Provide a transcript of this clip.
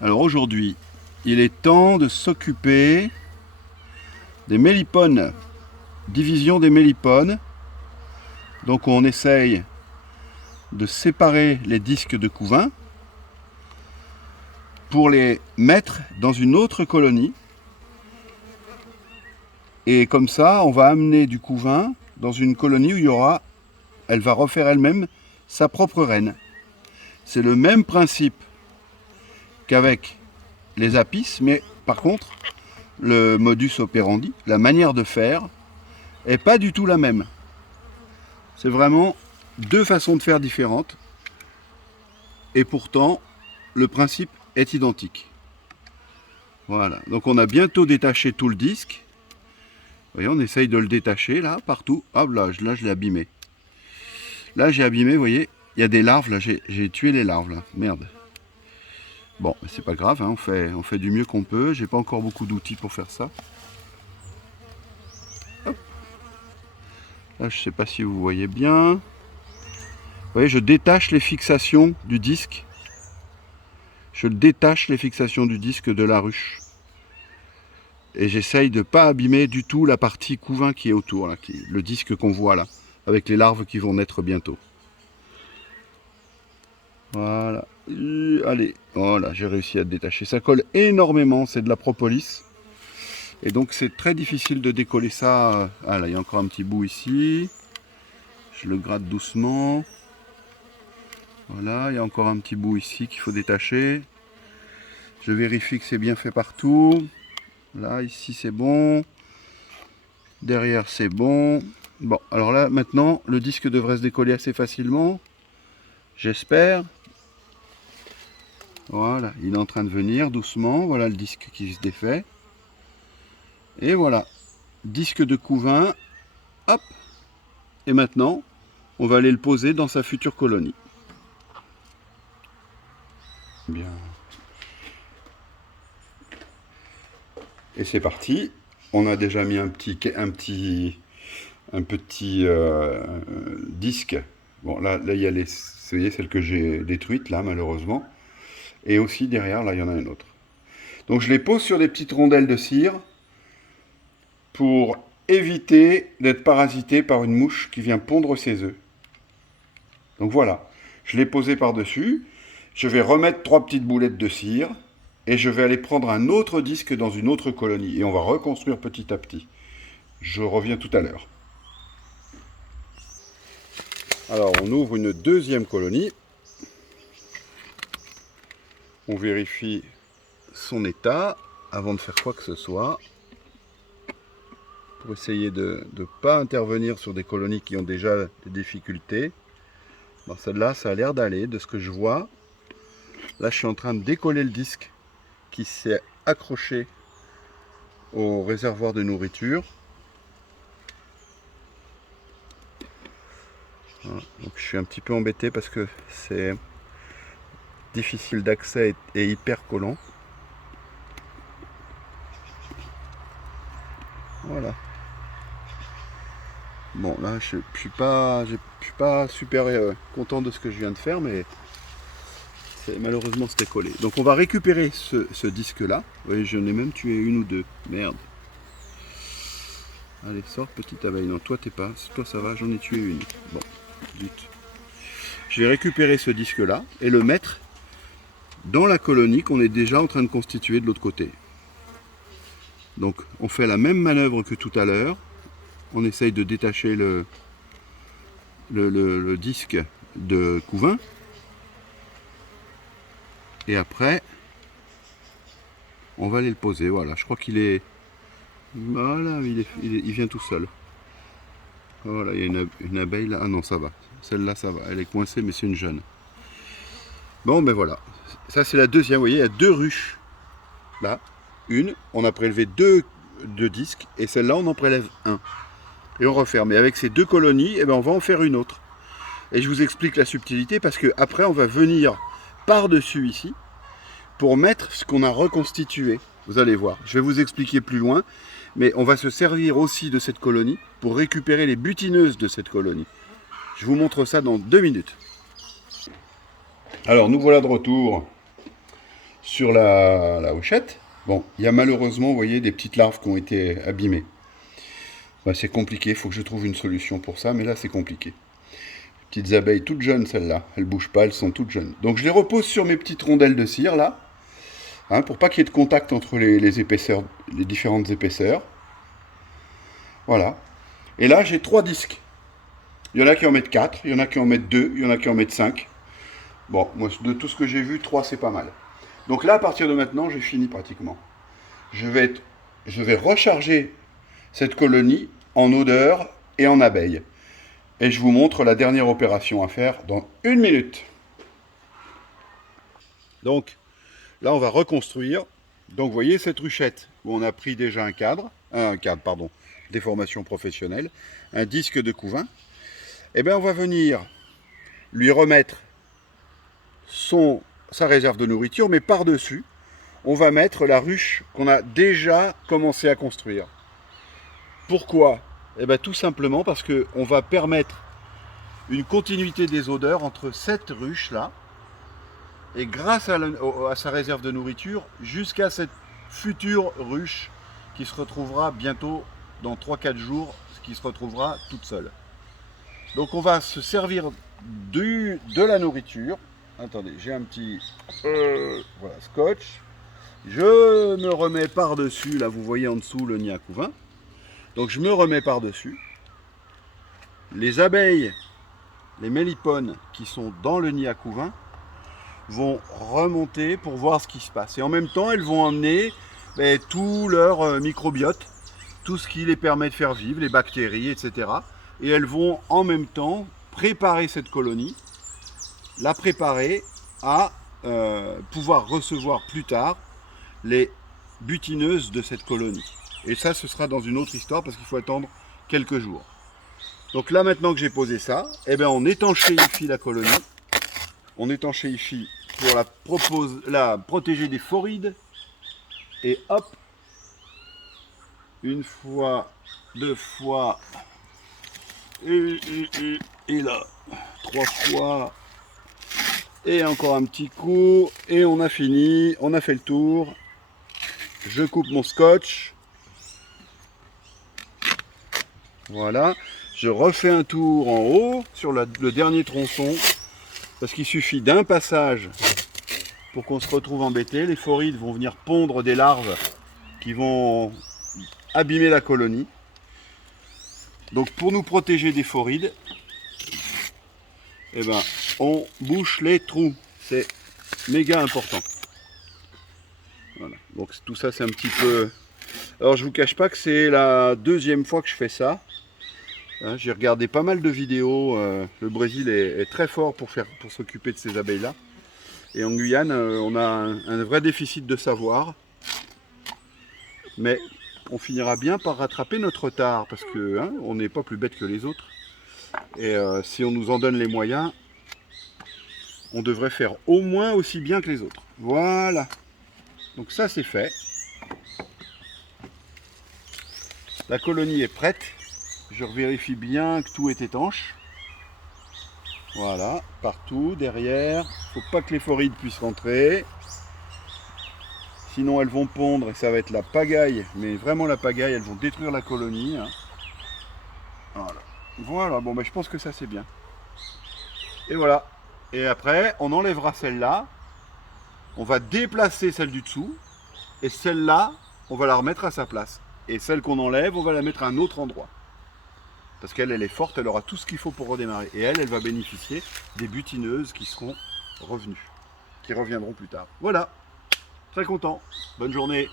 Alors aujourd'hui, il est temps de s'occuper des mélipones, division des mélipones. Donc on essaye de séparer les disques de couvain pour les mettre dans une autre colonie. Et comme ça, on va amener du couvain dans une colonie où elle va refaire elle-même sa propre reine. C'est le même principe qu'avec les apis, mais par contre, le modus operandi, la manière de faire, est pas du tout la même. C'est vraiment deux façons de faire différentes. Et pourtant, le principe est identique. Voilà, donc on a bientôt détaché tout le disque. Vous voyez, on essaye de le détacher là, partout. Hop là, je l'ai abîmé. Là, j'ai abîmé, vous voyez, il y a des larves, là, j'ai tué les larves, là. Merde. Bon, c'est pas grave, hein, on fait du mieux qu'on peut. J'ai pas encore beaucoup d'outils pour faire ça. Hop. Là, je sais pas si vous voyez bien. Vous voyez, je détache les fixations du disque. Je détache les fixations du disque de la ruche. Et j'essaye de ne pas abîmer du tout la partie couvain qui est autour, là, le disque qu'on voit là, avec les larves qui vont naître bientôt. Voilà. Allez, voilà, j'ai réussi à détacher. Ça colle énormément, c'est de la propolis. Et donc c'est très difficile de décoller ça. Ah là, il y a encore un petit bout ici. Je le gratte doucement. Voilà, il y a encore un petit bout ici qu'il faut détacher. Je vérifie que c'est bien fait partout. Là, ici c'est bon. Derrière c'est bon. Bon, alors là, maintenant, le disque devrait se décoller assez facilement. J'espère. Voilà, il est en train de venir doucement. Voilà le disque qui se défait. Et voilà, disque de couvain. Hop. Et maintenant, on va aller le poser dans sa future colonie. Bien. Et c'est parti. On a déjà mis un petit disque. Bon, là il y a vous voyez, celle que j'ai détruite, là, malheureusement. Et aussi derrière, là, il y en a une autre. Donc je les pose sur des petites rondelles de cire pour éviter d'être parasité par une mouche qui vient pondre ses œufs. Donc voilà, je l'ai posé par-dessus. Je vais remettre 3 petites boulettes de cire et je vais aller prendre un autre disque dans une autre colonie. Et on va reconstruire petit à petit. Je reviens tout à l'heure. Alors on ouvre une deuxième colonie. On vérifie son état avant de faire quoi que ce soit. Pour essayer de ne pas intervenir sur des colonies qui ont déjà des difficultés. Dans celle-là, ça a l'air d'aller, de ce que je vois. Là, je suis en train de décoller le disque qui s'est accroché au réservoir de nourriture. Voilà. Donc, je suis un petit peu embêté parce que c'est difficile d'accès et hyper collant. Voilà. Bon, là, je suis pas super content de ce que je viens de faire, mais malheureusement c'était collé. Donc on va récupérer ce disque-là. Vous voyez, j'en ai même tué une ou deux. Merde. Allez, sors, petite abeille. Non, toi t'es pas. Toi ça va, j'en ai tué une. Bon, zut. Je vais récupérer ce disque-là et le mettre dans la colonie qu'on est déjà en train de constituer de l'autre côté. Donc on fait la même manœuvre que tout à l'heure. On essaye de détacher le disque de couvain. Et après, on va aller le poser. Voilà, je crois qu'il est... Voilà, il vient tout seul. Voilà, il y a une abeille là. Ah non, ça va. Celle-là, ça va. Elle est coincée, mais c'est une jeune. Bon, ben voilà. Ça, c'est la deuxième. Vous voyez, il y a 2 ruches. Là, une. On a prélevé deux disques. Et celle-là, on en prélève un. Et on referme. Et avec ces 2 colonies, eh ben, on va en faire une autre. Et je vous explique la subtilité parce que après, on va venir par-dessus ici pour mettre ce qu'on a reconstitué. Vous allez voir. Je vais vous expliquer plus loin. Mais on va se servir aussi de cette colonie pour récupérer les butineuses de cette colonie. Je vous montre ça dans 2 minutes. Alors nous voilà de retour sur la hochette. Bon, il y a malheureusement, vous voyez, des petites larves qui ont été abîmées. Bah, c'est compliqué, il faut que je trouve une solution pour ça, mais là c'est compliqué. Petites abeilles toutes jeunes celles-là, elles bougent pas, elles sont toutes jeunes. Donc je les repose sur mes petites rondelles de cire là, hein, pour pas qu'il y ait de contact entre les épaisseurs, les différentes épaisseurs. Voilà. Et là j'ai 3 disques. Il y en a qui en mettent 4, il y en a qui en mettent 2, il y en a qui en mettent 5. Bon, moi de tout ce que j'ai vu, 3 c'est pas mal. Donc là à partir de maintenant j'ai fini pratiquement. Je vais recharger cette colonie en odeur et en abeilles. Et je vous montre la dernière opération à faire dans 1 minute. Donc, là, on va reconstruire. Donc, vous voyez cette ruchette où on a pris déjà un cadre, pardon, déformation professionnelle, un disque de couvain. Eh bien, on va venir lui remettre sa réserve de nourriture, mais par-dessus, on va mettre la ruche qu'on a déjà commencé à construire. Pourquoi ? Eh bien, tout simplement parce qu'on va permettre une continuité des odeurs entre cette ruche-là et grâce à sa réserve de nourriture jusqu'à cette future ruche qui se retrouvera bientôt dans 3-4 jours, qui se retrouvera toute seule. Donc on va se servir de la nourriture. Attendez, j'ai un petit voilà, scotch. Je me remets par-dessus, là vous voyez en dessous le nid à couvain. Donc je me remets par-dessus. Les abeilles, les mélipones qui sont dans le nid à couvain vont remonter pour voir ce qui se passe. Et en même temps, elles vont emmener tout leur microbiote, tout ce qui les permet de faire vivre, les bactéries, etc. Et elles vont en même temps préparer cette colonie, la préparer à pouvoir recevoir plus tard les butineuses de cette colonie. Et ça, ce sera dans une autre histoire parce qu'il faut attendre quelques jours. Donc là, maintenant que j'ai posé ça, eh bien, on étanchéifie la colonie. On étanchéifie pour la protéger des phorides. Et hop, une fois, 2 fois, et là, 3 fois, et encore un petit coup, et on a fini, on a fait le tour. Je coupe mon scotch. Voilà, je refais un tour en haut sur le dernier tronçon parce qu'il suffit d'un passage pour qu'on se retrouve embêté. Les phorides vont venir pondre des larves qui vont abîmer la colonie. Donc pour nous protéger des phorides, eh ben, on bouche les trous. C'est méga important. Voilà. Donc tout ça c'est un petit peu... Alors je vous cache pas que c'est la 2e fois que je fais ça. Hein, j'ai regardé pas mal de vidéos. Le Brésil est très fort pour s'occuper de ces abeilles-là. Et en Guyane, on a un vrai déficit de savoir. Mais on finira bien par rattraper notre retard parce que hein, on n'est pas plus bête que les autres. Et si on nous en donne les moyens, on devrait faire au moins aussi bien que les autres. Voilà. Donc ça c'est fait. La colonie est prête. Je vérifie bien que tout est étanche. Voilà, partout, derrière. Il ne faut pas que les phorides puissent rentrer. Sinon elles vont pondre et ça va être la pagaille. Mais vraiment la pagaille, elles vont détruire la colonie. Hein. Voilà. Voilà, bon je pense que ça c'est bien. Et voilà. Et après, on enlèvera celle-là. On va déplacer celle du dessous. Et celle-là, on va la remettre à sa place. Et celle qu'on enlève, on va la mettre à un autre endroit. Parce qu'elle est forte, elle aura tout ce qu'il faut pour redémarrer. Et elle va bénéficier des butineuses qui seront revenues, qui reviendront plus tard. Voilà, très content. Bonne journée.